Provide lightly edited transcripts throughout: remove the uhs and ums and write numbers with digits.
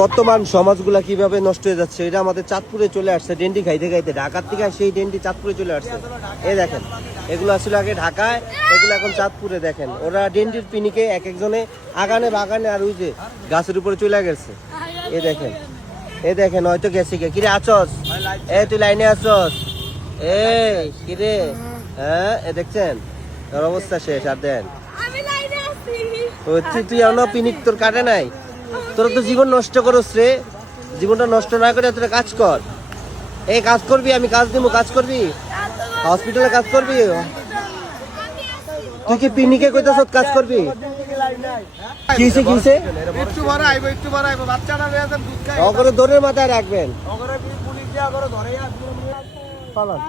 বর্তমান সমাজগুলা কিভাবে নষ্ট হয়ে যাচ্ছে, এটা আমাদের চাঁদপুরে চলে আসছে। ডেন্ডি খাইতে খাইতে ঢাকার থেকে সেই ডেন্ডি চাঁদপুরে চলে আসছে। এই দেখেন, এগুলো আসলে আগে ঢাকায়, এগুলো এখন চাঁদপুরে। দেখেন ওরা ডেন্ডির পিনিকে এক একজনে আগানে বাগানে আর ওই যে গাছের উপরে চলে গেছে। এই দেখেন, এই দেখেন, হয়তো গেছে কে। কিরে আছস? এই তুই লাইনে আছস? এই কিরে, হ্যাঁ এ দেখছেন তোর অবস্থা শেষ। আর দেন তুই এখনো পিনিক তোর কাটে নাই। তোরা তো জীবন নষ্ট করস রে। জীবনটা নষ্ট না করে তোরা কাজ কর। এই কাজ করবি, আমি কাজ দিব, কাজ করবি, হসপিটালে কাজ করবি। তুই কি পিনিকে কইতাছ কাজ করবি? কিসে কিসে একটু বাড়াইবো, একটু বাড়াইবো। বাচ্চাটা বেয়াতে দুধ খায়, ওগরে দরের মাথায় রাখবেন। ওগরে পুলিশ দিয়া করে ধরে পালান।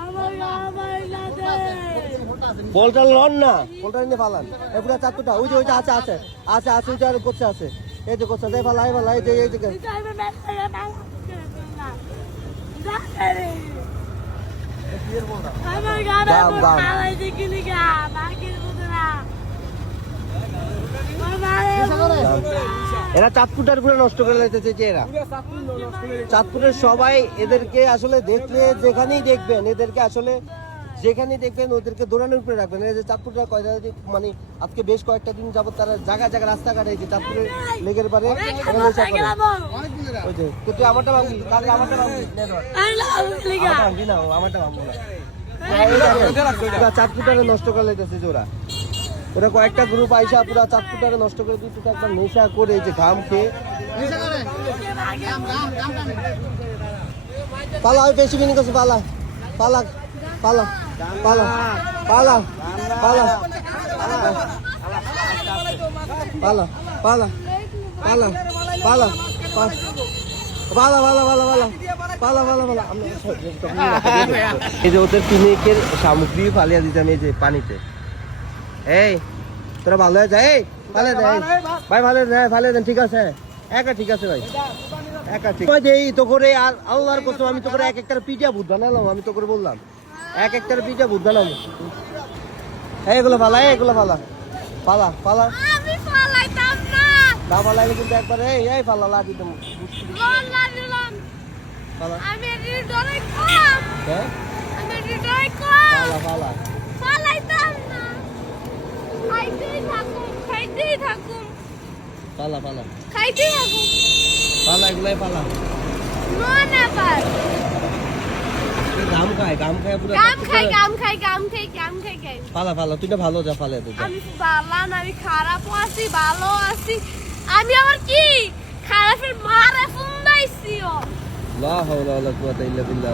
বলটা লন না, বলটা নিয়ে পালান। এই পুরো চারটা ওই যে ওইটা আছে আছে আছে আছে ওইটা আর করছে আছে। এই যে করছে দেই পালাই পালাই এই যে এই যে এরা চাঁদপুরটার পুরো নষ্ট করে লাইতেছে। যে এরা চাঁদপুরের সবাই এদেরকে আসলে দেখলে যেখানেই দেখবেন, এদেরকে আসলে যেখানেই দেখবেন ওদেরকে দৌড়ানোর উপরে রাখবেন। এই যে চাঁদপুরটা মানে আজকে বেশ কয়েকটা দিন যাবত তারা জায়গায় জায়গায় রাস্তাঘাটে এই যে চাঁদপুরের লেগের পারে ওই যে তুই আমারটা ভাঙবি, তাহলে আমারটা ভাঙবি না, আমারটা ভাঙবো না। চাঁদপুরটারে নষ্ট করে লাইতেছে ওরা। ওরা কয়েকটা গ্রুপ আইসা পুরা চাঁদপুরটারে নষ্ট করে দিতে একবার নেশা করে এই যে ঘাম খেয়ে পালা। ওই বেশি বিনি করছে, পালা পালা পালা পালা পালা পালা পালা পালা পালা পালা পালা পালা পালা পালা পালা পালা। এই যে ওদের পিনিকের সামগ্রী ফালিয়া দিতাম এই যে পানিতে। এই তোরা ভালো হয়ে যায়, ভালো দেয় ভাই, ভালো দেয়, ভালো দেন। ঠিক আছে একা, ঠিক আছে ভাই, একা ঠিক দেই তো করে। আর আল্লাহর কসম আমি তো করে এক একটা পিঠা ভূত বানালাম। আমি তো করে বললাম এক একটা পিঠা ভূত বানালাম। এইগুলো ফালা, এইগুলো ফালা ফালা ফালা না ফালাইলে কিন্তু একবার এই ফালা লাগি তো ফালা ফালা পালা পালা খাইতে থাকুন, পালা এগুলাই পালা। গাম খায়, গাম খায় পুরো গাম খাই পালা পালা। তুই না ভালো যা ফালে তুই। আমি ভালো না, আমি খারাপও আছি, ভালো আছি। আমি আবার কি খারাপের মারে ফুন্দাইছিও। লা হাওলা ওয়ালা কুওয়াতা ইল্লা বিল্লাহ।